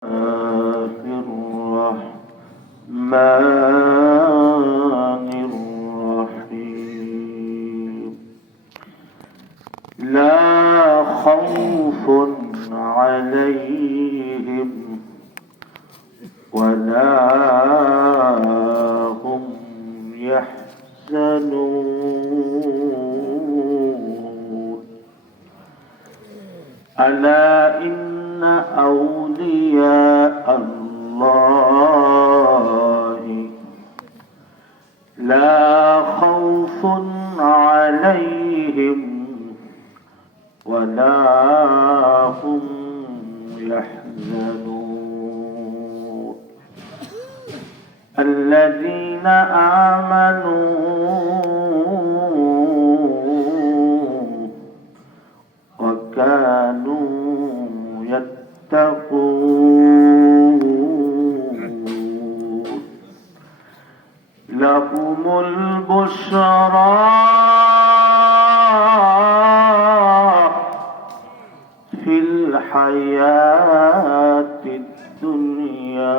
الرحمن الرحيم لا خوف عليهم ولا هم يحزنون ألا إن أولياء الله لا خوف عليهم ولا هم يحزنون الذين آمنوا وكانوا يتقون لهم البشرى في الحياة الدنيا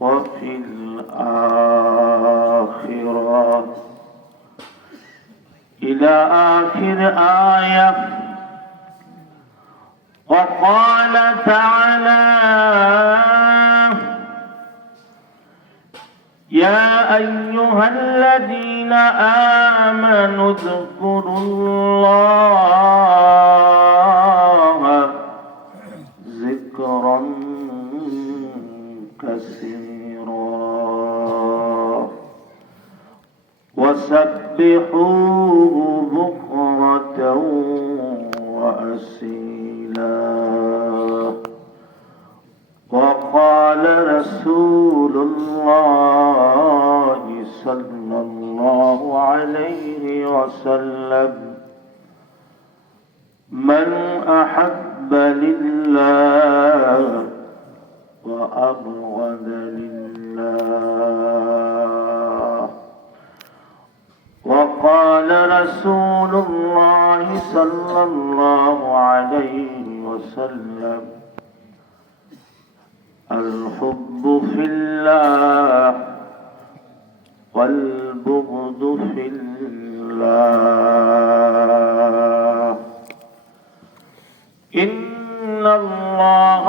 وفي الآخرة إلى آخر آية. وقال تعالى يا أيها الذين آمنوا اذكروا الله ذكرا كثيرا وسبحوه بكرة وأصيلا. وقال رسول الله صلى الله عليه وسلم من أحب لله وأبغض لله. وقال رسول الله صلى الله عليه وسلم الحب في الله والبغض في الله. إن الله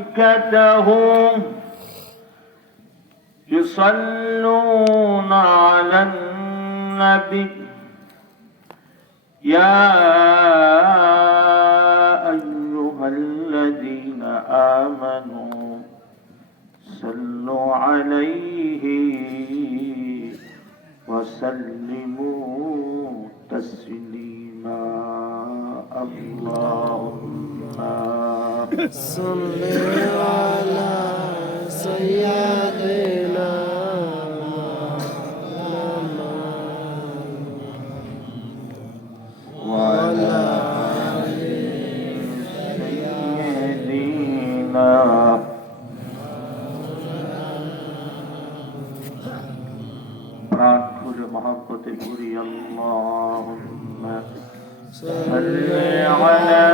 وملائكته يصلون على النبي يا أيها الذين آمنوا صلوا عليه وسلموا تسليما. اللهم صل على سيدنا وعلى آل سيدنا প্রাণ খুলে মহব্বতে পুরি আল্লাহুম্মা সাল্লি আলা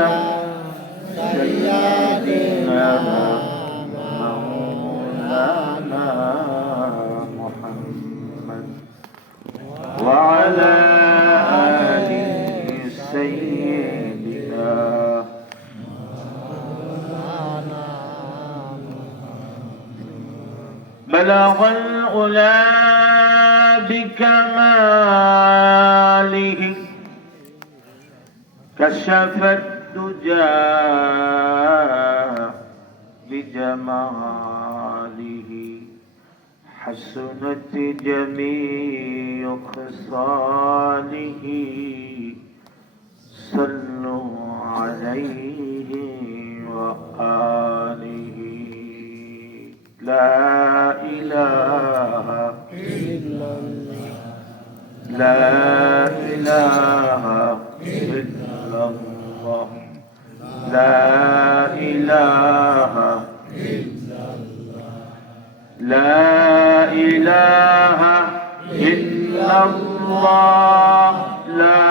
সাইয়্যিদিনা মাওলানা মুহাম্মদ ওয়া আলা আলি সাইয়্যিদিনা بلغ العلا بكماله كشف الدجى بجماله حسنت جميع خصاله صلوا عليه وآله. لا إله إلا الله لا إله إلا الله لا إله إلا الله لا إله إلا الله لا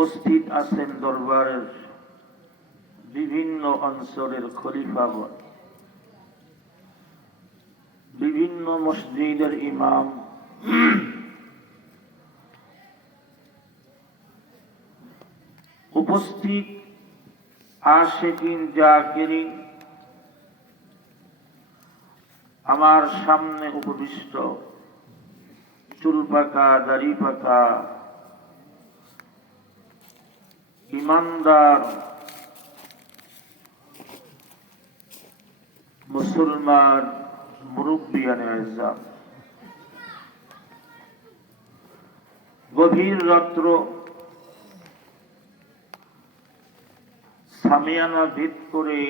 উপস্থিত আছেন দরবারের বিভিন্ন অঞ্চলের খলিফাগণ, বিভিন্ন মসজিদের ইমাম, উপস্থিত আশিকিন জাকিরিন, আমার সামনে উপবিষ্ট চুল পাকা দাড়ি পাকা ইমানদার মুসলমান মুরব্বিয়ানে আযম, গভীর রাত্র সামিয়ানা ভেদ করে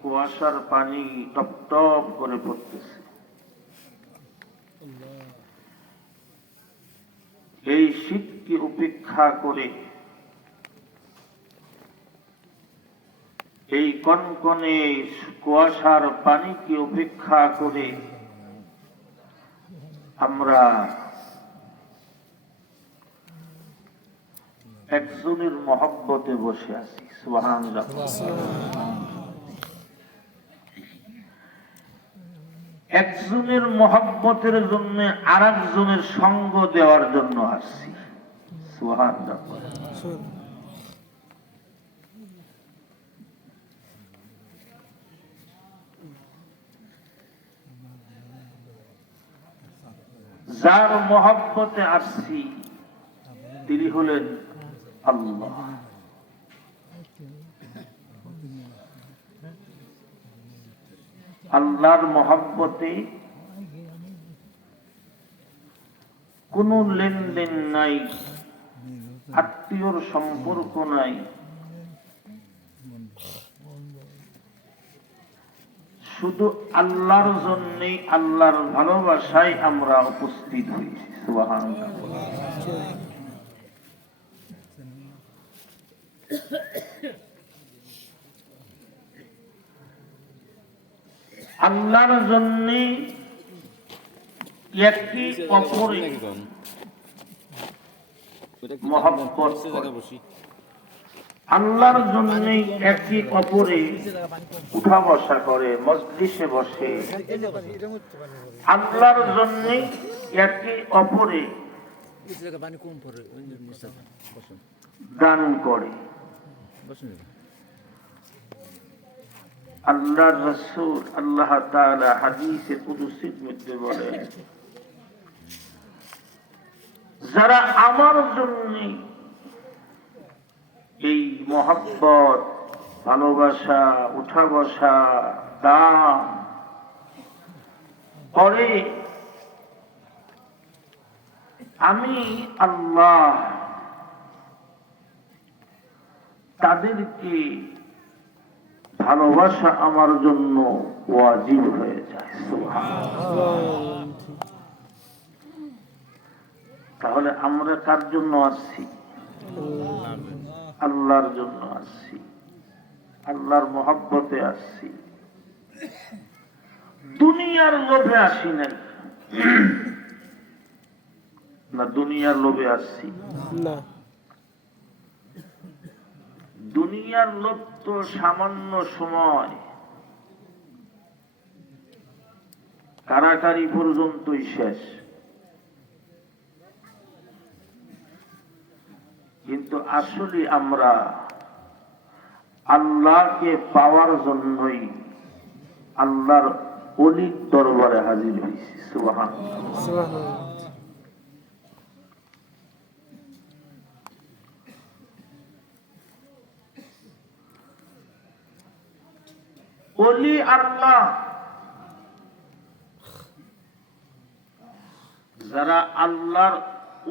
কুয়াশার পানি টপ টপ করে পড়তেছে। এই শীতকে উপেক্ষা করে, এই কনকনে কুয়াশার পানিকে উপেক্ষা করে আমরা একজনের মহব্বতে বসে আছি। সুবহানাল্লাহ। একজনের মহব্বতের জন্য আর একজনের সঙ্গ দেওয়ার জন্য আসছি। সুবহানাল্লাহ। যার মহব্বতে আসছি তিনি হলেন আল্লাহ। আল্লাহর মহব্বতে কোনো লেনদেন নাই, আত্মীয়র সম্পর্ক নাই, শুধু আল্লাহর জন্যে, আল্লাহর ভালোবাসায় আমরা উপস্থিত হয়েছি। সুবহানাল্লাহ। আল্লাহর জন্যে একটি অপরে মহব্বত করে, আল্লাহর জন্যে একটি অপরে উঠা বসা করে, মজলিসে বসে, আল্লাহর জন্যে একটি অপরে দান করে। আল্লাহর রাসূল আল্লাহ তাআলা হাদিসে কুদসির মধ্যে বলেন, যারা আমার জন্য এই মহব্বত, ভালোবাসা, উঠা বসা, দান করে, আমি আল্লাহ তাদেরকে ভালোবাসা আমার জন্য ওয়াজিব হয়ে যায়। সুবহানাল্লাহ। তাহলে আমরা কার জন্য আসছি? আল্লাহর জন্য আসছি, আল্লাহর মহব্বতে আসছি, দুনিয়ার লোভে আসি নাই। না দুনিয়ার লোভে আসছি না। দুনিয়ার লোভ তো সামান্য সময়, কারাকারি পর্যন্তই শেষ। কিন্তু আসলে আমরা আল্লাহকে পাওয়ার জন্যই আল্লাহর ওলির দরবারে হাজির হয়েছি। সুবহানাল্লাহ। ওলি আল্লাহ, যারা আল্লাহর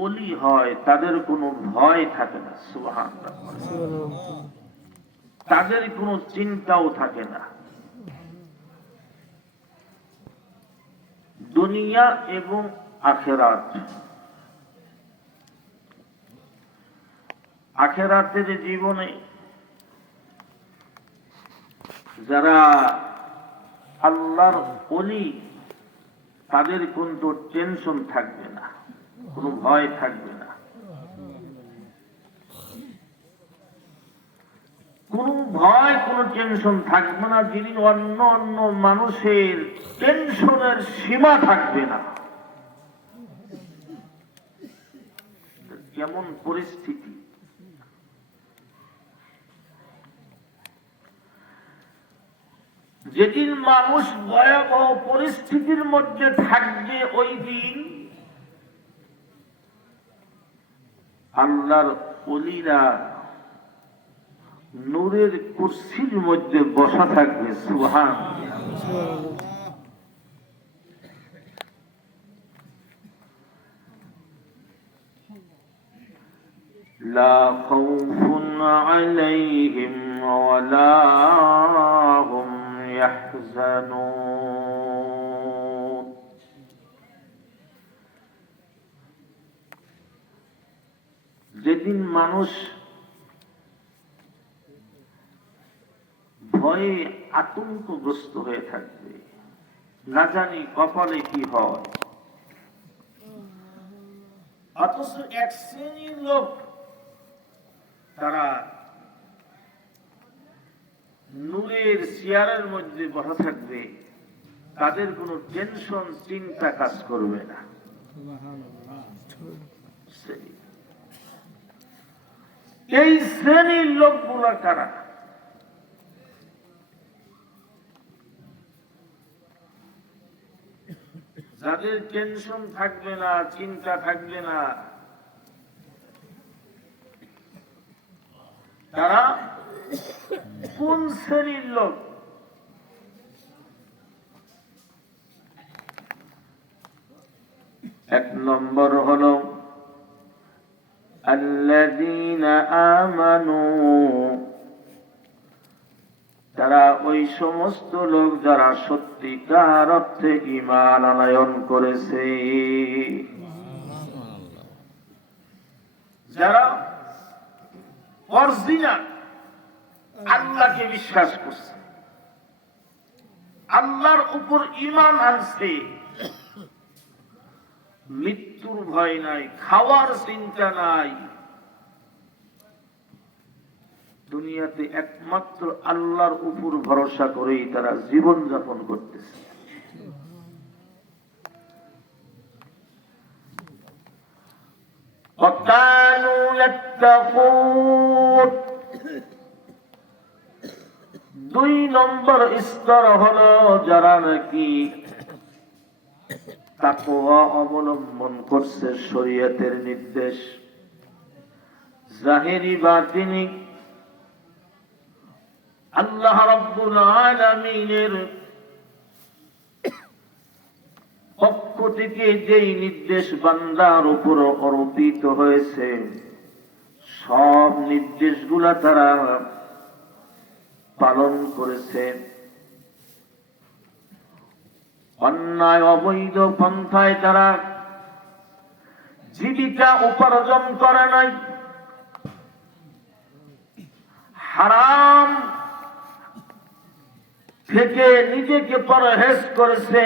ওলি হয় তাদের কোনো ভয় থাকে না। সুবহানাল্লাহ। তাদের কোনো চিন্তাও থাকে না। দুনিয়া এবং আখিরাত, আখিরাতের জীবনে যারা আল্লাহর ওলি তাদের কোনো টেনশন থাকবে না, কোনো ভয় থাকবে না। কোন ভয়, কোন টেনশন থাকবে না। যিনি অন্য অন্য মানুষের টেনশনের সীমা থাকবে না। কেমন পরিস্থিতি! যেদিন মানুষ ভয়াবহ পরিস্থিতির মধ্যে থাকবে, ওই দিন আল্লাহর ওলিরা নূরের কুরসির মধ্যে বসা থাকবে। সুবহানাল্লাহ। লা খাউফুন আলাইহিম ওয়ালা হুম ইয়াহজানুন। যেদিন মানুষ ভয়ে আতঙ্কগ্রস্ত হয়ে থাকবে, না জানি কপালে কি হয়। অথচ এক শ্রেণীর লোক, তারা নূরের চেয়ারের মধ্যে বসা থাকবে, তাদের কোনো টেনশন চিন্তা কাজ করবে না। এই শ্রেণীর লোকগুলা কারা? যাদের টেনশন থাকবে না, চিন্তা থাকবে না, তারা কোন শ্রেণীর লোক? এক নম্বর হলো আল্লাযীনা আমানু, তারা ওই সমস্ত লোক যারা সত্যিকার অর্থে ঈমান আনয়ন করেছে, যারা অরিজিনাল আল্লাহকে বিশ্বাস করছে, আল্লাহর উপর ঈমান আনছে, মৃত্যুর ভয় নাই, খাওয়ার চিন্তা নাই, দুনিয়াতে একমাত্র আল্লাহর উপর ভরসা করেই তারা জীবন যাপন করতেছে। وَكَانُوا يَتَّقُونَ। দুই নম্বর স্তর হলো যারা নাকি তাকওয়া অবলম্বন করছে, শরীয়তের নির্দেশ জাহেরি বাতিনি আল্লাহ রাব্বুল আলামিনের পক্ষ থেকে যেই নির্দেশ বান্দার উপর অর্পিত হয়েছে, সব নির্দেশগুলা তারা পালন করেছে। অন্যায় অবৈধ পন্থায় তারা জীবিকা উপার্জন করে নাই, হারাম থেকে নিজেকে পরহেজ করেছে,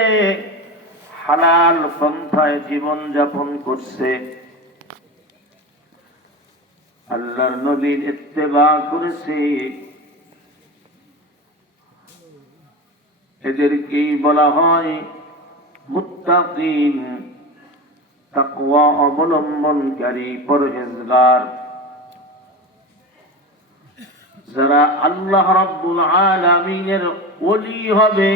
হালাল পন্থায় জীবন যাপন করছে, আল্লাহর নবীর ইত্তেবা করেছে। এদেরকেই বলা হয় মুত্তাকিন, তাকওয়া অবলম্বনকারী, পরহেজগার। যারা আল্লাহ রাব্বুল আলামিনের ওলি হবে,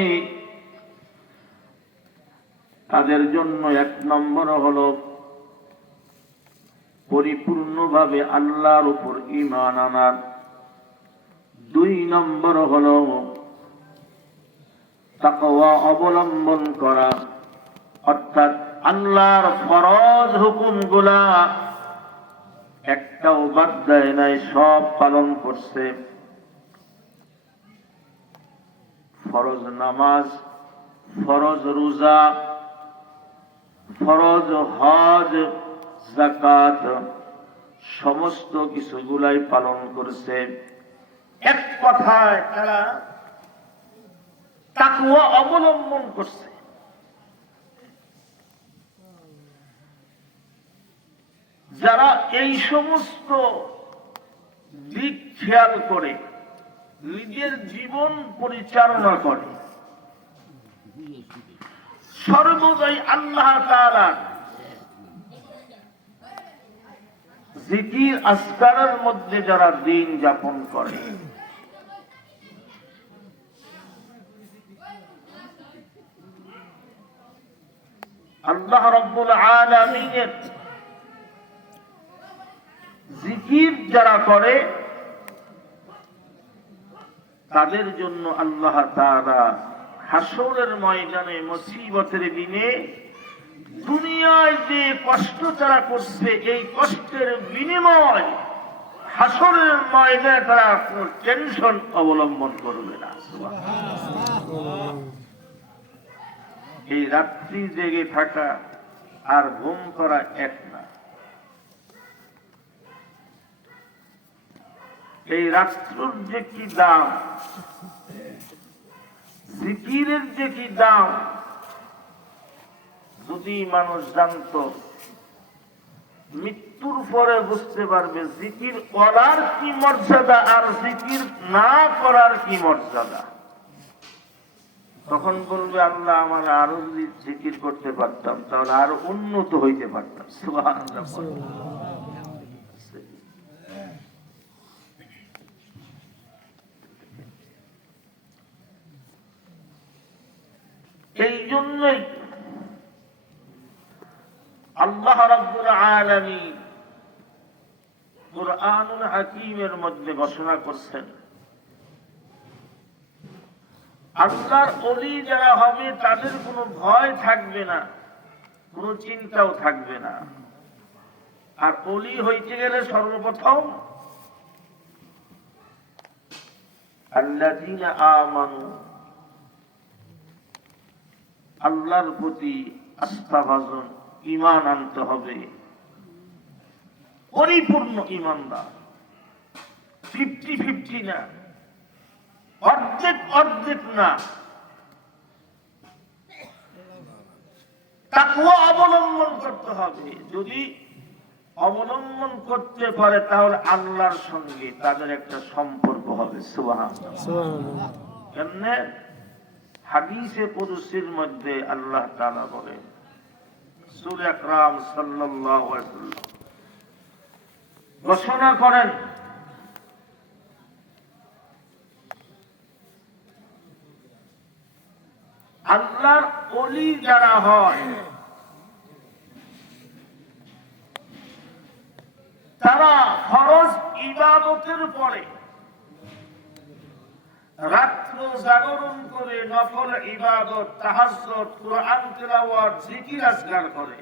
তাদের জন্য এক নম্বর হলো পরিপূর্ণভাবে আল্লাহর উপর ঈমান আনা। দুই নম্বর হলো তাকওয়া অবলম্বন করা, অর্থাৎ আল্লাহর ফরজ হুকুমগুলা একটাও বাদ দেয় নাই, সব পালন করছে। ফরজ নামাজ, ফরজ রোজা, ফরজ হজ, যাকাত, সমস্ত কিছুগুলাই পালন করছে। এক কথায় তারা তাকওয়া অবলম্বন করছে। যারা এই সমস্ত দিক খেয়াল করে নিজের জীবন পরিচালনা করে, সর্বদাই আল্লাহ তাআলা জিকির আজকারের মধ্যে যারা দিন যাপন করে, আল্লাহ রাব্বুল আলামিনের জিকির যারা করে তাদের জন্য আল্লাহ তাআলা হাসরের ময়দানে মুসিবতের দিনে দুনিয়ায় যে কষ্ট তারা করছে এই কষ্টের বিনিময় হাসরের ময়দানে তারা কোনো টেনশন অবলম্বন করবে না। এই রাত্রি জেগে থাকা আর ঘুম করা এক না। এই রাত্রির যে কি দাম, জিকিরের যে কি দাম, যদি মানুষ জানতো মৃত্যুর পরে বুঝতে পারবে জিকির করার কি মর্যাদা আর জিকির না করার কি মর্যাদা। তখন বলবে আল্লাহ আমার আরো যদি জিকির করতে পারতাম তাহলে আরো উন্নত হইতে পারতাম। সুবহানাল্লাহ। এই জন্যই আল্লাহ রাব্বুল আলামিন কুরআনুল হাকীমের মধ্যে ঘোষণা করছেন আল্লাহর ওলি যারা হবে তাদের কোনো ভয় থাকবে না, কোনো চিন্তাও থাকবে না। আর ওলি হইতে গেলে সর্বপ্রথম আল্লাযীনা আমানু, আল্লাহর প্রতি আস্থাভাজন ঈমান আনতে হবে, পরিপূর্ণ ঈমানদার, 50-50 না, অর্ধেক অর্ধেক না। তাকওয়া অবলম্বন করতে হবে। যদি অবলম্বন করতে পারে তাহলে আল্লাহর সঙ্গে তাদের একটা সম্পর্ক হবে। সুবহানাল্লাহ। কেমনে? হাদিসে কুদসির মধ্যে আল্লাহ তাআলা বলেন, রাসূল আকরাম সাল্লাল্লাহু আলাইহি ওয়াসাল্লাম ঘোষণা করেন, আল্লাহর ওলি যারা হয় তারা ফরজ ইবাদতের পরে রাত্র জাগরণ করে নফল ইবাদত, তাহাজ্জুদ, কুরআন তিলাওয়াত, জিকির আজকার করে।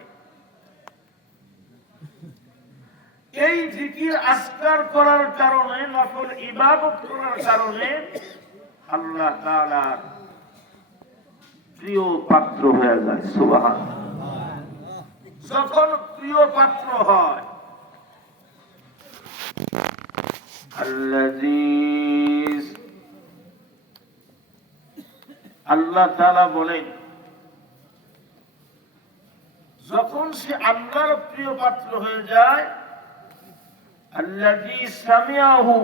এই জিকির আজকার করার কারণে, নফল ইবাদত করার কারণে আল্লাহ তাআলার প্রিয় পাত্র হয়ে যায়। সুবহানাল্লাহ। যখন প্রিয় পাত্র হয়, আল্লাযীস, আল্লাহ তাআলা বলেন যখন সে আল্লাহর প্রিয় পাত্র হয়ে যায়, আল্লাযী সামিআহু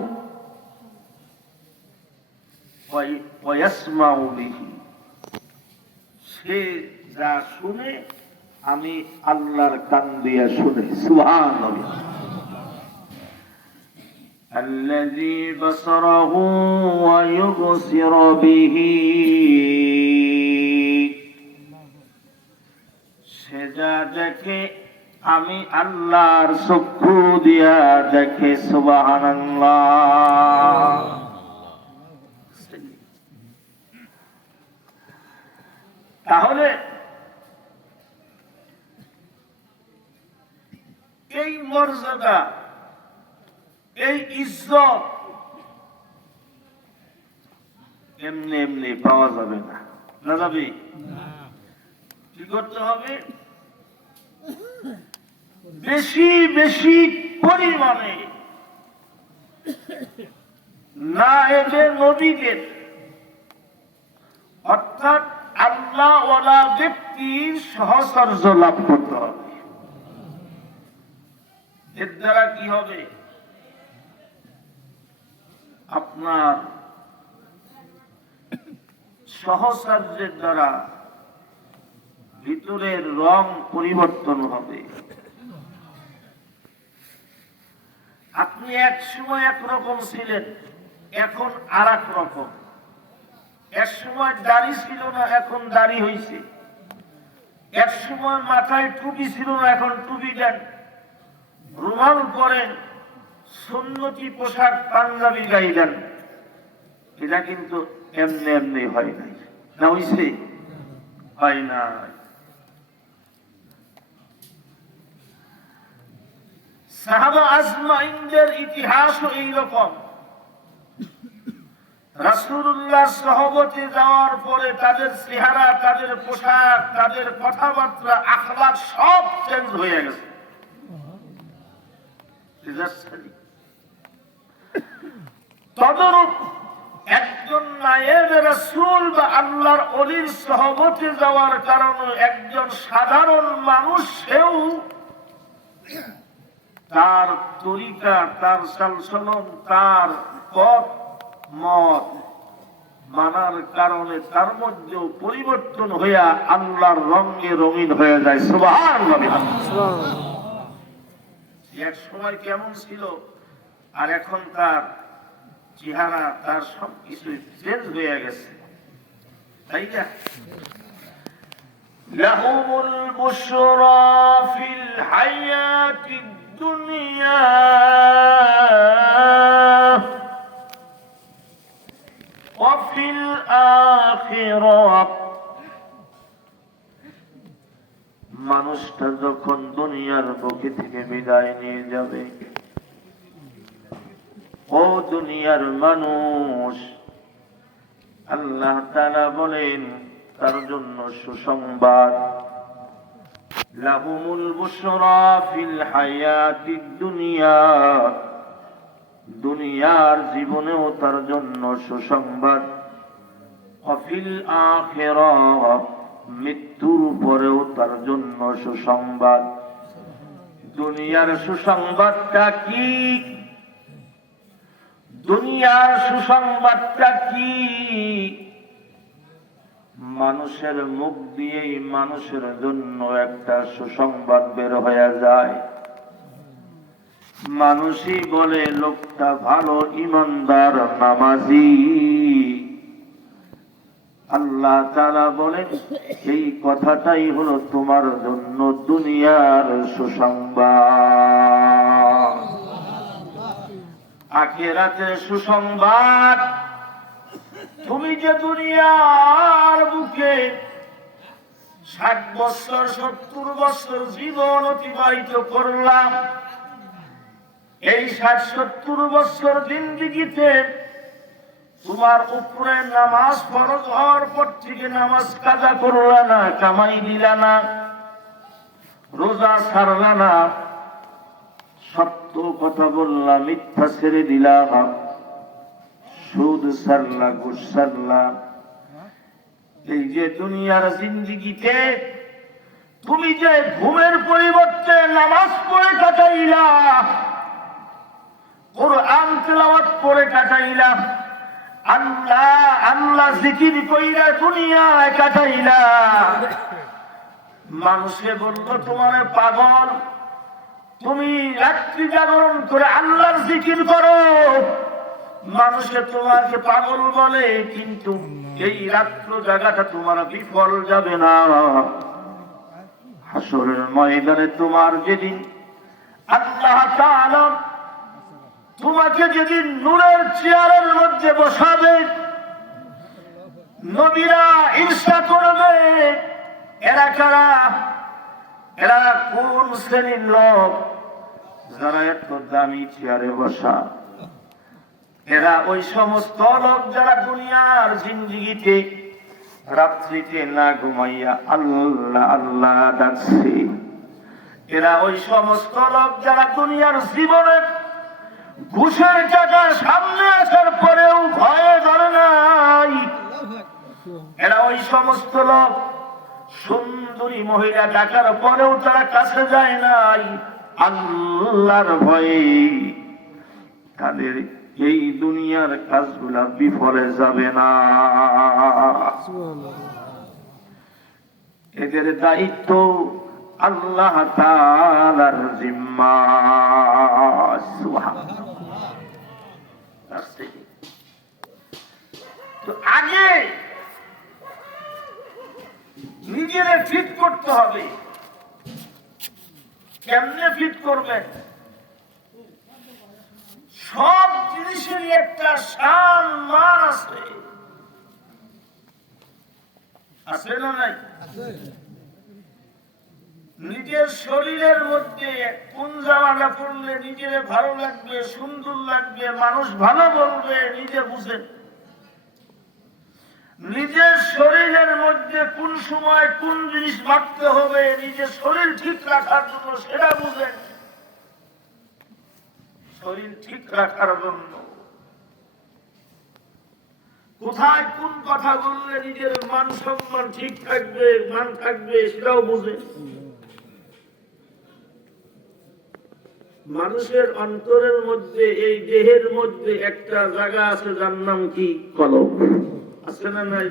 ওয়া ইয়াসমাউ বিহি, সে যা শুনে আমি আল্লাহর কান দিয়া শুনে। সুবহানাল্লাহ। আল্লাযী বাসারাহু ওয়া ইউবসিরু বিহি, সে যা দেখে আমি আল্লাহর চক্ষু দিয়া দেখে। সুবহানাল্লাহ। তাহলে এই মর্যাদা, এই ইজ্জত এমনি এমনি পাওয়া যাবে না। না যাবে? কি করতে হবে? বেশি বেশি পরিমাণে নায়েবে নবীদের, অর্থাৎ আল্লাহ ওয়ালা ব্যক্তির সহচর্য লাভ করতে হবে। এর দ্বারা কি হবে? আপনার সহচর্যের দ্বারা ভিতরের রং পরিবর্তন হবে। আপনি এক সময় একরকম ছিলেন, এখন আর এক রকম। এক সময় দাড়ি ছিল না, এখন দাড়ি হয়েছে। এক সময় মাথায় টুপি ছিল না, এখন টুপি দেন, রুমাল পরেন, সুন্নতি পোশাক পাঞ্জাবি গাইলেন। এটা কিন্তু এমনি এমনি হয় নাই, না হইছে? হয় না। সাহাবা আজমাইনদের ইতিহাসও এইরকম। রাসূলুল্লাহ সহবতে যাওয়ার পরে তাদের চেহারা, তাদের পোশাক, তাদের কথাবার্তা, আখলাক সব চেঞ্জ হয়ে গেছে। তদরূপ একজন নায়েবে রাসূল বা আল্লাহর ওলির সহবতে যাওয়ার কারণে একজন সাধারণ মানুষ সেও তার তরিকা, তার চালচলন, তার পথ মত মানার কারণে তার মধ্যেও পরিবর্তন হইয়া আল্লাহর রঙে রঙিন হয়ে যায়। সুবহানাল্লাহ। এক সময় কেমন ছিল আর এখন তার চেহারা, তার সবকিছু চেঞ্জ হয়ে গেছে, তাই না? লাহুমুল বুশরা ফিল হায়াতিদ দুনিয়া ওয়া ফিল আখিরাহ। মানুষটা যখন দুনিয়ার বুকে থেকে বিদায় নিয়ে যাবে, ও দুনিয়ার মানুষ, আল্লাহ তাআলা বলেন তার জন্য সুসংবাদ। লাহুমুল বুশরা ফিল হায়াতিদ দুনিয়া, দুনিয়ার জীবনেও তার জন্য সুসংবাদ। ওয়া ফিল আখিরাহ, মৃত্যুর পরেও তার জন্য সুসংবাদ। দুনিয়ার সুসংবাদটা কি? দুনিয়ার সুসংবাদটা কি? মানুষের মুখ দিয়েই মানুষের জন্য একটা সুসংবাদ বের হয়ে যায়। মানুষই বলে লোকটা ভালো, ইমানদার, নামাজি। আল্লাহ তাআলা বলেন এই কথাটাই হলো তোমার জন্য দুনিয়ার সুসংবাদ। আখিরাতের সুসংবাদ, তুমি যে দুনিয়ার বুকে 60 বছর 70 বছর জীবন অতিবাহিত করলাম, এই 60-70 বছর জিন্দেগিতে তোমার উপরে নামাজ ফরজ হওয়ার পর থেকে নামাজ কাজা করলা না, কামাই দিলা না, রোজা ছাড়লা না, সত্য কথা বললা, মিথ্যা ছেড়ে দিলা, সুদ ছাড়লা, ঘুষ ছাড়লা। এই যে দুনিয়ার জিন্দেগিতে তুমি যে ঘুমের পরিবর্তে নামাজ পড়ে কাটাইলা, কুরআন তেলাওয়াত করে কাটাইলা, আল্লাহ আল্লাহ জিকির কইরা দুনিয়ায় কাটাইলা, মানুষে বলতো তোমার পাগল, তুমি রাত্রি জাগরণ করে আল্লাহর জিকির করো, মানুষে তোমাকে পাগল বলে, কিন্তু এই রাত্র জায়গাটা তোমার বিফল যাবে না। হাসরের ময়দানে তোমার যেদিন আল্লাহ তাআলা তোমাকে যেদিন নূরের চেয়ারের মধ্যে বসাবে, নবীরা ঈর্ষা করবে, এরা কারা? এরা কোন শ্রেণীর লোক যারা এত দামি চেয়ারে বসা? এরা ওই সমস্ত লোক যারা দুনিয়ার জিন্দেগিতে রাত্রিতে না ঘুমাইয়া আল্লাহ আল্লাহ ডাকছে। এরা ওই সমস্ত লোক যারা দুনিয়ার জীবনে ঘুষের টাকা সামনে আসার পরেও ভয়ে ধরে নাই। এরা ওই সমস্ত লোক সুন্দরী মহিলা ডাকার পরেও তারা কাছে যায় নাই, আল্লাহর ভয়ে তাদের এই দুনিয়ার কাজগুলা বিফলে যাবে না। এদের দায়িত্ব আল্লাহ তাআলার জিম্মা। সুবহানাল্লাহ। তো আগে নিজেরা ফিট করতে হবে। কেমনে ফিট করবেন? সব জিনিসেরই একটা শান মান আছে, আছে না নাই? নিজের শরীরের মধ্যে কোন জামাটা পরলে নিজের ভালো লাগবে, সুন্দর লাগবে, মানুষ ভালো বলবে, নিজে বুঝেন। নিজের শরীরের মধ্যে কোন সময় কোন জিনিস মাখতে হবে, নিজের শরীর ঠিক রাখার জন্য সেটা বুঝেন। শরীর ঠিক রাখার জন্য কোথায় কোন কথা বললে নিজের মান সম্মান ঠিক থাকবে, মান থাকবে, সেটাও বুঝেন। মানুষের অন্তরের মধ্যে, এই দেহের মধ্যে একটা জায়গা আছে যার নাম কি? কলব। আছে না নাই?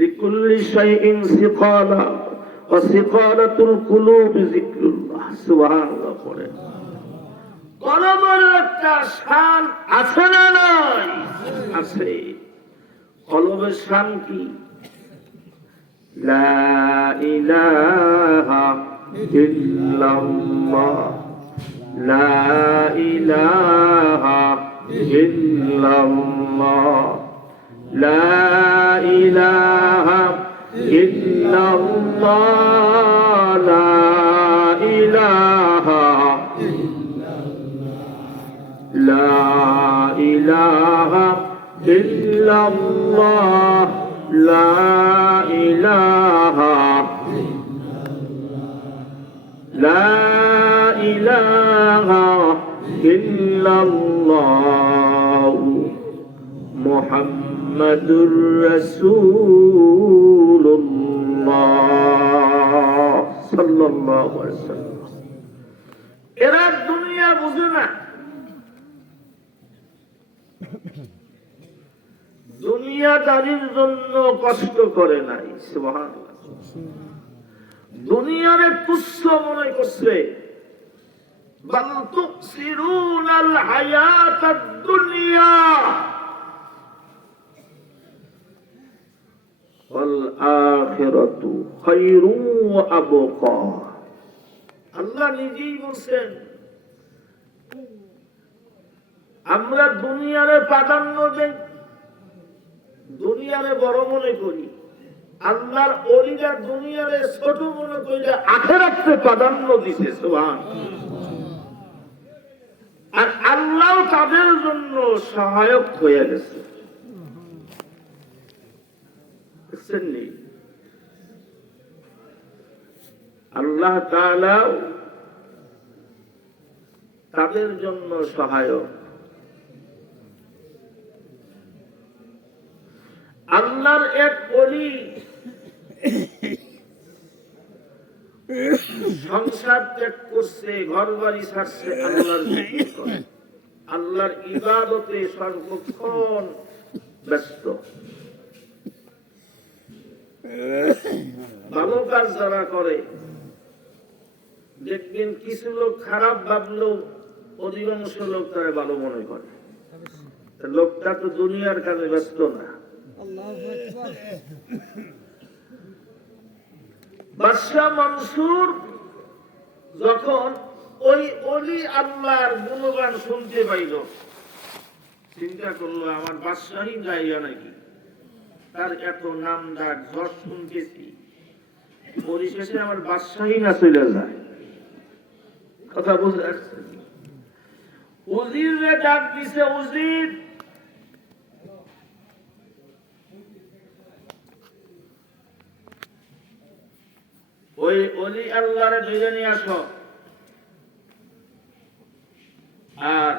লিকুল্লি শাইইন সিকালা ওয়া সিকালাতুল কুলুবি যিকরুল্লাহ। সুবহানাল্লাহ। পড়ে কলবের একটা শান আছে না নাই? আছে। কলবের শান কি? লা ইলাহা ইল্লাল্লাহ, লা ইলাহা ইল্লাল্লাহ, লা ইলাহা ইল্লাল্লাহ, লা ইলাহা, লা ইলাহা ইল্লাল্লাহ, লা ইলাহা, লা ইলাহা ইল্লাল্লাহ, মুহাম্মাদুর রাসূলুল্লাহ সাল্লাল্লাহু আলাইহি ওয়াসাল্লাম। এরা দুনিয়া বুঝে না, দুনিয়াদারির জন্য কষ্ট করে নাই। সুবহানাল্লাহ। দুনিয়ারে তুচ্ছ মনে করছে। বাল তুকসিরুনাল হায়াতাদ দুনিয়া ওয়াল আখিরাতু খায়রুন ওয়া আবকা। আল্লাহ নিজেই বলছেন, আমরা দুনিয়ারে প্রাধান্য দেই, দুনিয়ারে বড় মনে করি। আল্লাহর ওলিরা দুনিয়ারে ছোট মনে করিলে আখিরাতকে প্রাধান্য দিতে। সুবহানাল্লাহ। আর আল্লাহ তাদের জন্য সহায়ক হয়ে গেছে। আল্লাহ তাআলা তাদের জন্য সহায়ক। আল্লাহর এক ওলি সংসার ত্যাগ করছে, ঘর বাড়ি ছাড়ছে, আল্লাহর ইবাদতে সর্বক্ষণ ব্যস্ত। ভালো কাজ যারা করে দেখবেন কিছু লোক খারাপ ভাবলেও অধিকাংশ লোক তারা ভালো মনে করে। লোকটা তো দুনিয়ার কাজে ব্যস্ত না। বাদশাহ মনসুর যখন ওই অলি আল্লাহর গুণগান শুনতে পাইল, চিন্তা করলো আমার বাদশাহী জায়গা নাকি, তার এত নাম ডাক যশ শুনতেছি, পরিশেষে আমার বাদশাহী না চলে যায়। কথা বুঝে আসছে? উজিরে ডাক দিছে, উজির ওই অলি আল্লাহরে ধরে নিয়ে আসো। আর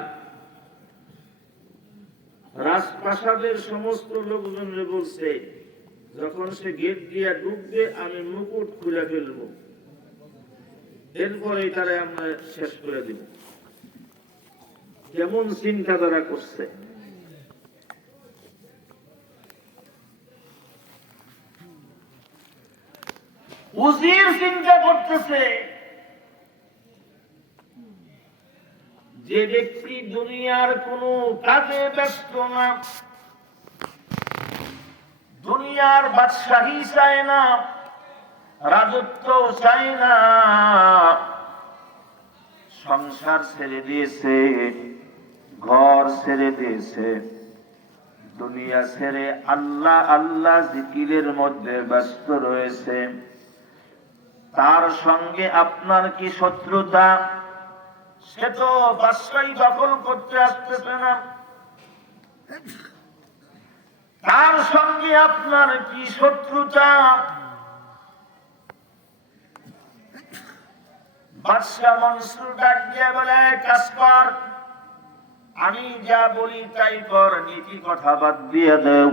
রাজপ্রাসাদের সমস্ত লোকজনকে বলছে, যখন সে গেট দিয়া ঢুকবে আমি মুকুট খুলে ফেলবো, এরপরে তারা আমরা শেষ করে দিব। কেমন চিন্তাধারা করছে। উজির চিন্তা করতেছে, যে ব্যক্তি দুনিয়ার কোনো কাজে ব্যস্ত না, দুনিয়ার বাদশাহী চায় না, রাজত্ব চায় না, সংসার ছেড়ে দিয়েছে, ঘর ছেড়ে দিয়েছে, দুনিয়া ছেড়ে আল্লাহ আল্লাহ জিকিরের মধ্যে ব্যস্ত রয়েছে, তার সঙ্গে আপনার কি শত্রুতা? সে তো বাদশাহী দখল করতে আসতেছে না, তার সঙ্গে আপনার কি শত্রুতা? বাদশাহ মনসুর ডাক দিয়ে বলে, কাজ কর, আমি যা বলি তাই কর, নীতি কথা বাদ দিয়ে দেও।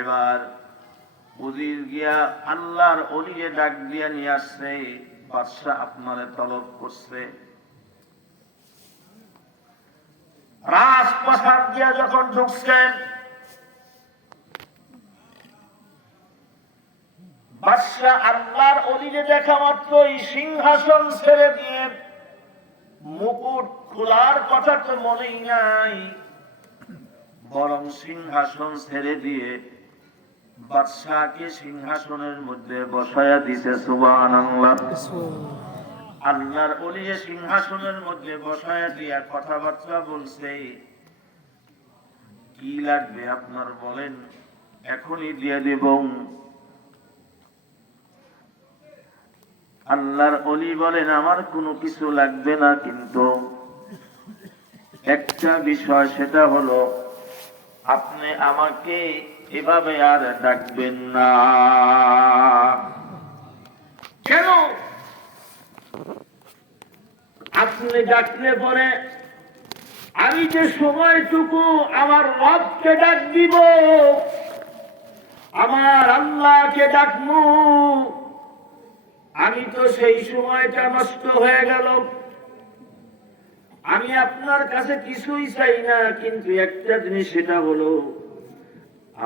এবার উজির গিয়া আল্লাহর ওলিয়ে ডাক দিয়া নিয়ে আসছে, বাদশাহ আপনারে তলব করছে। রাজপ্রাসাদ দিয়া যখন ঢুকছেন, বাদশাহ আল্লাহর ওলিয়ে দেখা মাত্রই সিংহাসন ছেড়ে দিয়ে, মুকুট খোলার কথা তো মনেই নাই, বরং সিংহাসন ছেড়ে দিয়ে বাদশাহকে সিংহাসনের মধ্যে বসায়া দিছে। সুবহানাল্লাহ। আল্লাহর ওলিয়ে সিংহাসনের মধ্যে বসায়া দিয়া কথাবার্তা বলছে, কি লাগবে আপনার বলেন, এখনই দিয়ে দেব। আল্লাহর ওলি বলেন, আমার কোনো কিছু লাগবে না, কিন্তু একটা বিষয়, সেটা হলো আপনি আমাকে এভাবে আর ডাকবেন না। কেন? আপনি ডাকলে পরে আমি যে সময়টুকু আমার রবকে ডাক দিব, আমার আল্লাহকে ডাকবো, আমি তো সেই সময়টা নষ্ট হয়ে গেল। আমি আপনার কাছে কিছুই চাই না, কিন্তু একটা জিনিস, সেটা হলো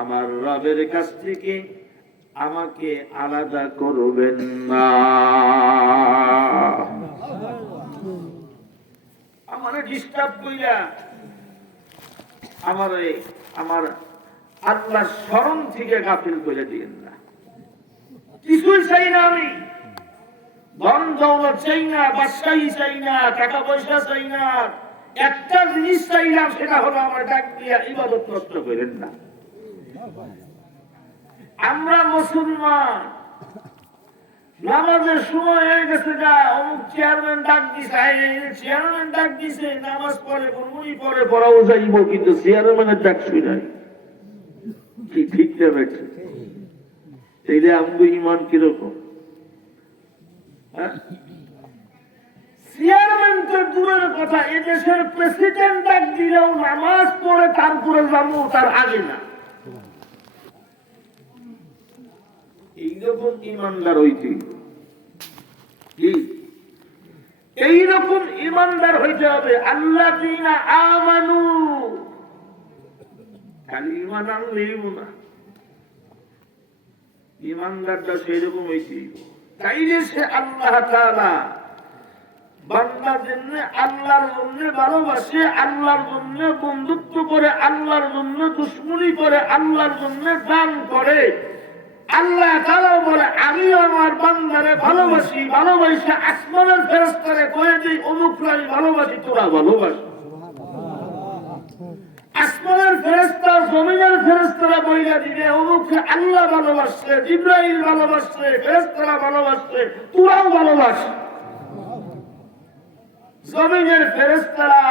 আমার রবের কাছ থেকে আমাকে আলাদা করবেন না। আমার ডিস্টার্ব কইরা আমার আল্লাহর স্মরণ থেকে গাফিল করে দিয়েন না। কিছুই চাই না আমি, ধন দৌলত চাই না, বাদশাহী চাই না, টাকা পয়সা চাই না, একটা জিনিস চাইলাম, সেটা হলো আমার ডাক দিয়া ইবাদত নষ্ট করেন না। আমরা মুসলমান, নামাজের সময় হয়ে গেছে, যা অমুক চেয়ারম্যান ডাক দিছে, চেয়ারম্যান ডাক দিছে, নামাজ পড়ে কোনই পরে পড়াও যাইব, কিন্তু চেয়ারম্যানের ডাক শুই নাই। ঠিক না বেঠে? এইটা আমাদের ইমান কিরকম? চেয়ারম্যান তো দূরের কথা, এদেশের প্রেসিডেন্ট ডাক দিলেও নামাজ পড়ে তারপরে যাবো, তার আগে না। এইরকম ইমানদার হইতে, এইরকম ইমানদার হইতে হবে। আল্লাযীনা আমানু, খালি ইমান আনলেই না, ইমানদারটা সেইরকম হইতে, তাইলে সে আল্লাহ তাআলা বান্দার জন্য, আল্লাহর জন্য ভালোবাসে, আল্লাহর জন্য বন্ধুত্ব করে, আল্লাহর জন্য দুশ্মনী করে, আল্লাহর জন্য দান করে। আল্লাহ তাআলা বলে, আমিও আমার বান্দারে ভালোবাসি, ভালোবাসা আসমানের ফেরেশতারে কয়ে দিই, অমুকরা ভালোবাসি, তোরা ভালোবাসি। আসমানের ফেরেশতা, জমিনের ফেরেশতারা বইলা দিবে, অমুককে আল্লাহ ভালোবাসছে, জিবরাইল ভালোবাসছে, ফেরেশতারা ভালোবাসছে, তোরাও ভালোবাস। জমিনের ফেরেশতারা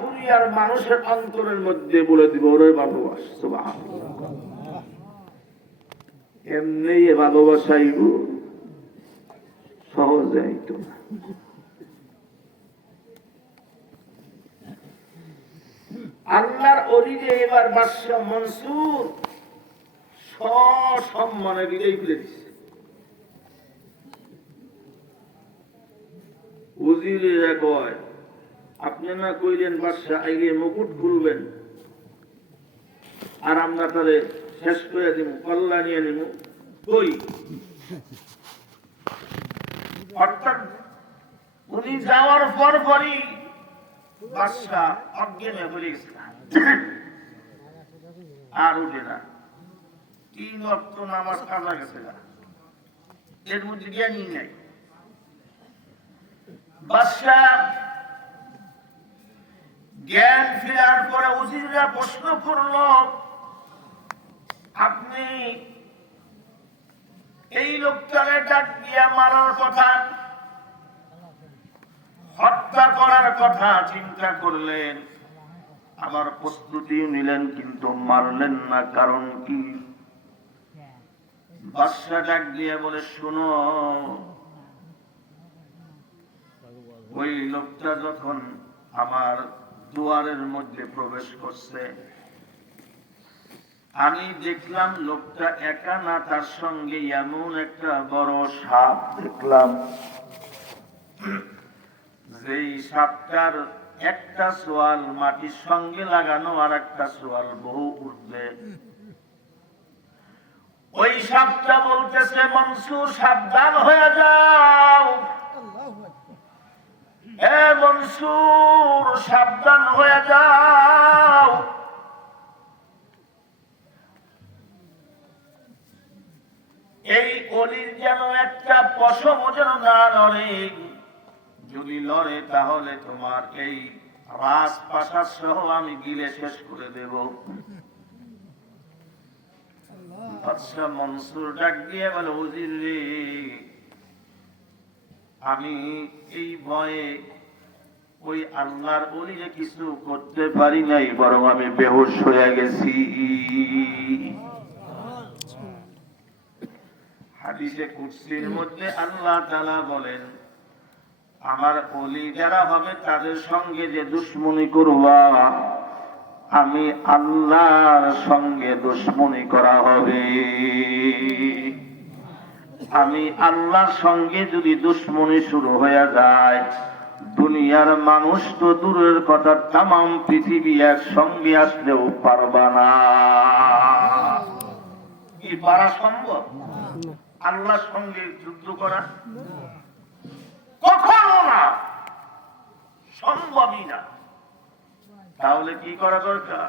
দুনিয়ার মানুষের অন্তরের মধ্যে বলে দিবে, ওরে ভালোবাস। সুবহানাল্লাহ। এমনি ভালোবাসাইব সহজ হইতো না। আল্লাহর ওলিকে এবার বাদশাহ মনসুর সসম্মানে বিদায় করে দিচ্ছে। উজিরেরা কয় আপনি না কইলেন বাদশা আইলে মুকুট খুলবেন আর আমরা তাহলে শেষ করে দিব, কল্লা নিয়ে নিব। কই অর্থাৎ উনি যাওয়ার পর পরই বাদশা অজ্ঞান হয়ে পড়ে গেছিলেন, আর উঠে না। 3 ওয়াক্ত নামাজ কাজা গেছে না, এর মধ্যে জ্ঞানই নাই। বাদশা জ্ঞান ফেরার পরে উজিররা প্রশ্ন করল, আপনি এই লোকটাকে ডাক দিয়া মারার কথা, হত্যা করার কথা চিন্তা করলেন, আবার প্রস্তুতিও নিলেন, কিন্তু মারলেন না, কারণ কি? বাদশা ডাক দিয়ে বলে, শোনো, ওই লোকটা যখন আমার দুয়ারের মধ্যে প্রবেশ করছে, আমি দেখলাম লোকটা একা না, তার সঙ্গে এমন একটা বড় সাপ দেখলাম, যেই সাপটার একটা সোয়াল মাটির সঙ্গে লাগানো, আর একটা সোয়াল বহু উঠবে। ওই সাপটা বলতেছে, মনসুর সাবধান হয়ে যাও, এ মনসুর সাবধান হয়ে যাও। এই অলির যেন একটা পশম যেন না লড়ে, যদি লড়ে তাহলে তোমার এই রাজপ্রাসাদ সহ আমি গিলে শেষ করে দেব। বাদশা মনসুর ডাক দিয়ে বলে, উজির রে, আমি এই ভয়ে ওই আল্লাহর ওলিকে কিছু করতে পারি নাই, বরং আমি বেহুশ হয়ে গেছি। হাদিসে কুদসির মধ্যে আল্লাহ তাআলা বলেন, আমার ওলি যারা হবে তাদের সঙ্গে যে দুশমনি করবা, আমি আল্লাহর সঙ্গে দুশমনি করা হবে। আমি আল্লাহর সঙ্গে যদি দুশমনি শুরু হয়ে যায়, দুনিয়ার মানুষ তো দূরের কথা, তাম পৃথিবী একসঙ্গে আসলেও পারবা না। কি পারা সম্ভব? আল্লাহর সঙ্গে যুদ্ধ করা কখনো না, সম্ভবই না। তাহলে কি করা দরকার?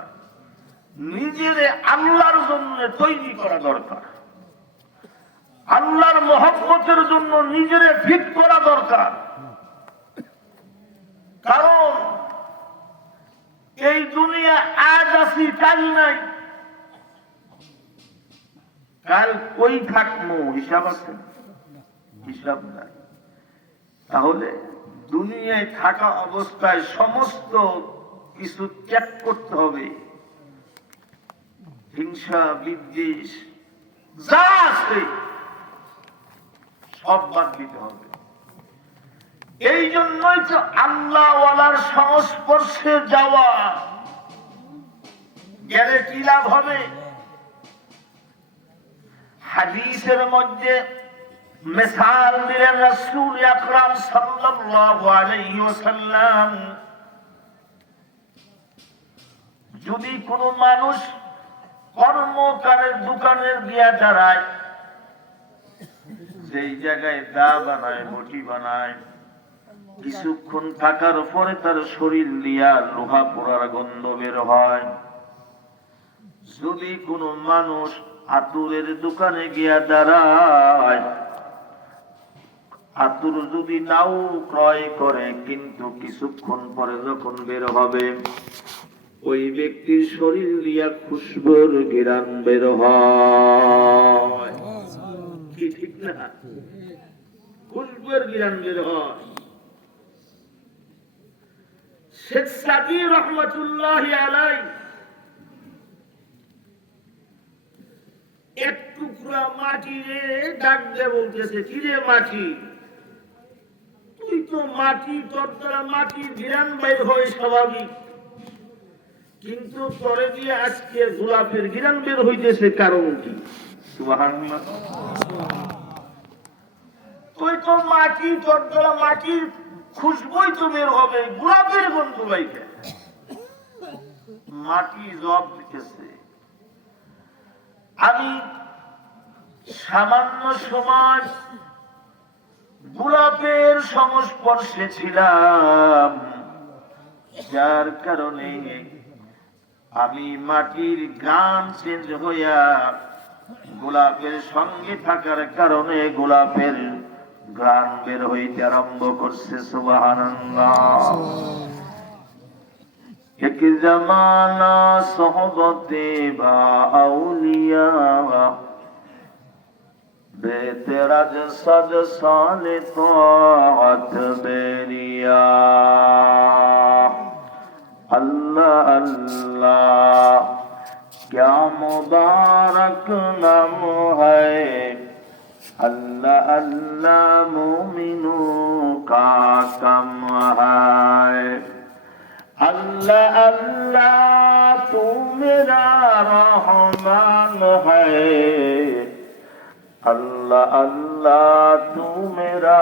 নিজের আল্লাহর জন্য তৈরি করা দরকার, আল্লাহর মহব্বতের জন্য নিজের ফিট করা দরকার। কারণ এই দুনিয়া আজ আছি কাল নাই, কাল কই থাকবো হিসাব আছে? হিসাব নাই। তাহলে দুনিয়ায় থাকা অবস্থায় সমস্ত কিছু ত্যাগ করতে হবে, হিংসা বিদ্বেষ যা আছে সব বাদ দিতে হবে। এই জন্যই তো আল্লাহওয়ালার সংস্পর্শে যাওয়া গেলে কি লাভ হবে? হাদিসের মধ্যে মিসাল দিলেন রাসূল আকরাম সাল্লাল্লাহু আলাইহি ওয়াসাল্লাম, যদি কোনো মানুষ কর্মকারের দোকানের গিয়া দাঁড়ায়, যেই জায়গায় দা বানায়, বটি বানায়, কিছুক্ষণ থাকার পরে তার শরীর দিয়া লোহা পোড়ার গন্ধ বের হয়। যদি কোনো মানুষ আতুরের দোকানে গিয়া দাঁড়ায়, আতুর যদি নাও ক্রয় করে, কিন্তু কিছুক্ষণ পরে যখন বের হবে, ওই ব্যক্তির শরীর দিয়া খুশবুর ঘ্রাণ বের হয়। কি ঠিক না? খুশবুর ঘ্রাণ বের হয়। শেখ সাদি রহমতুল্লাহি আলাইহি এক টুকরা মাটি রে ডাক দিয়ে বলতেছে, কি রে মাটি, তুই তো মাটি, তোর দ্বারা মাটি ঘ্রাণ বের হয় স্বাভাবিক, কিন্তু পরে দিয়ে আজকে গোলাপের ঘ্রাণ বের হইতেছে, কারণ কি? সুবহানাল্লাহ। তুই তো মাটি, তোর দ্বারা মাটির খুশবুই তো বের হবে, গোলাপের গন্ধ বাইকে। মাটি জবাব দিতেছে, আমি সামান্য সময় গোলাপের সংস্পর্শে ছিলাম, যার কারণে আমি মাটির গান চেঞ্জ হইয়া গোলাপের সঙ্গে থাকার কারণে গোলাপের গান বের হইতে আরম্ভ করছে। সুবহানাল্লাহ। এক জামানা সোহবতে বা আউলিয়া বেতেরাজ সদ সালে তাআত বেরিয়া। अल्लाह अल्लाह क्या मुबारक नाम है, अल्लाह अल्लाह मोमिनों का कम है। अल्लाह अल्लाह तू मेरा रहमान है, अल्लाह अल्लाह तू मेरा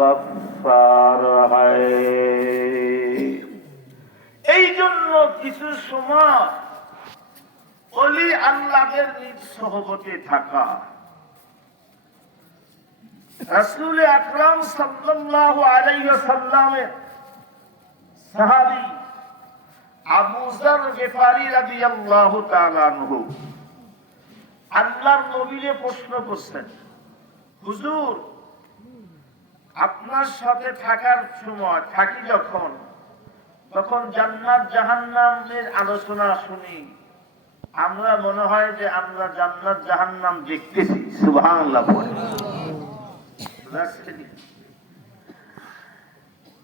गफ्फार है। এই জন্য কিছু সময় ওলি আল্লাহদের নিজ সহবতে থাকা। রাসূল আকরাম সাল্লাল্লাহু আলাইহি ওয়াসাল্লামের সাহাবী আবু যর গিফারি রাদিয়াল্লাহু তাআলা আনহু আল্লাহর নবীকে প্রশ্ন করছেন, হুজুর আপনার সাথে থাকার সময় থাকি যখন, তখন জান্নাত জাহান্নামের আলোচনা শুনি, আমরা মনে হয় যে আমরা জান্নাত জাহান্নাম দেখতেছি। সুবহানাল্লাহ।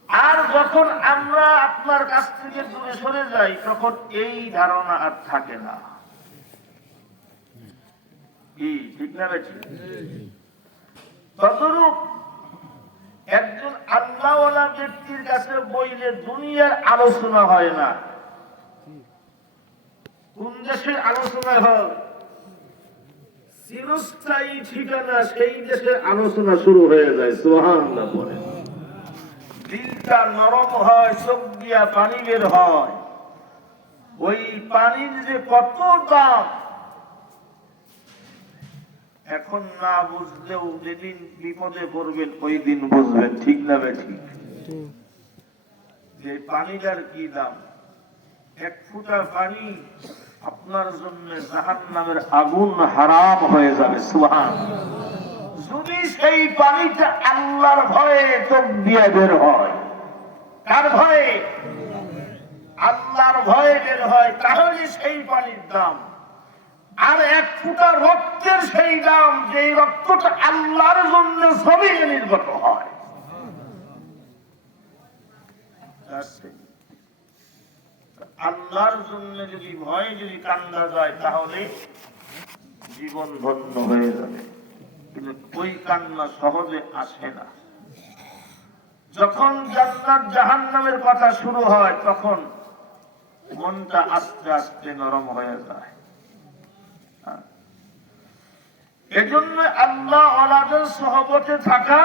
আর যখন আমরা আপনার কাছ থেকে দূরে সরে যাই, তখন এই ধারণা আর থাকে না। কি ঠিক না বেশি? তদরূপ একজন আল্লাহওয়ালা ব্যক্তির কাছে বইলে দুনিয়ার আলোচনা হয় না। কোন দেশের আলোচনা হয়? চিরস্থায়ী ঠিকানা সেই দেশের আলোচনা শুরু হয়ে যায়। সুবহানাল্লাহ বলে। দিলটা নরম হয়, চোখ দিয়া পানি বের হয়। ওই পানির যে কত দাম এখন না বুঝলেও যেদিন বিপদে পড়বেন ওই দিন বুঝবেন। ঠিক না ঠিক? যে পানিটার কি দাম, এক ফুটা পানি আপনার জন্য জাহান্নামের আগুন হারাম হয়ে যাবে। সুবহানাল্লাহ। যদি সেই পানিটা আল্লাহর ভয়ে চোখ দিয়ে বের হয়, কার ভয়ে? আল্লাহর ভয়ে বের হয়, তাহলে সেই পানির দাম। আর এক ফুটা রক্তের সেই দাম, যে রক্তটা আল্লাহর জন্য জমিনে নির্গত হয়। আল্লাহর জন্য যদি ভয় যদি কান্দা যায়, তাহলে জীবন ধন্য হয়ে যাবে। কিন্তু ওই কান্না সহজে আসে না। যখন জান্নাত জাহান্নামের কথা শুরু হয়, তখন মনটা আস্তে আস্তে নরম হয়ে যায়। এজন্য আল্লাহ ওয়ালাদের সহবতে থাকা,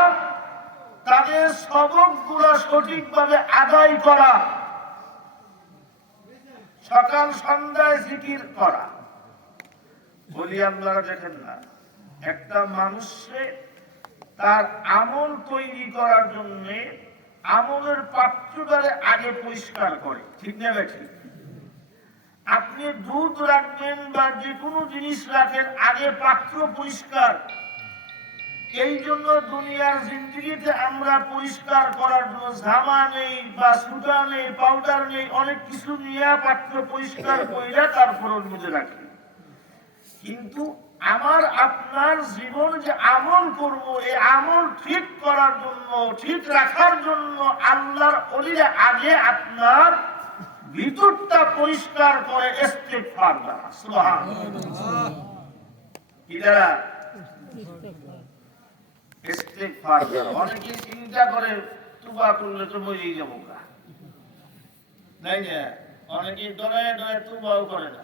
তাদের সবকগুলো সঠিকভাবে আদায় করা, সকাল সন্ধ্যায় জিকির করা। বলি আপনারা দেখেন না, একটা মানুষে তার আমল তৈরি করার জন্য আমলের পাত্রটারে আগে পরিষ্কার করে। ঠিক না ঠিক? আপনি দুধ রাখবেন বা যে কোনো জিনিস রাখেন, আগে পাত্র পরিষ্কার। এই জন্য দুনিয়ার জিন্দেগিতে আমরা পরিষ্কার করার জন্য জামা নেই বা সুতা নেই, পাউডার নেই, অনেক কিছু নিয়ে পাত্র পরিষ্কার কইরা তারপর ওর মধ্যে রাখি। কিন্তু আমার আপনার জীবন যে আমল করব, এই আমল ঠিক করার জন্য, ঠিক রাখার জন্য আল্লাহর ওলিরা আগে আপনার ভিতরটা পরিষ্কার করে ইস্তেগফার দ্বারা। সুবহানাল্লাহ। কি দ্বারা? ইস্তেগফার দ্বারা। অনেকে চিন্তা করে তুবা করলে তো মরেই যাবো না, নাই না? অনেকে ডরে ডরে তুবাও করে না।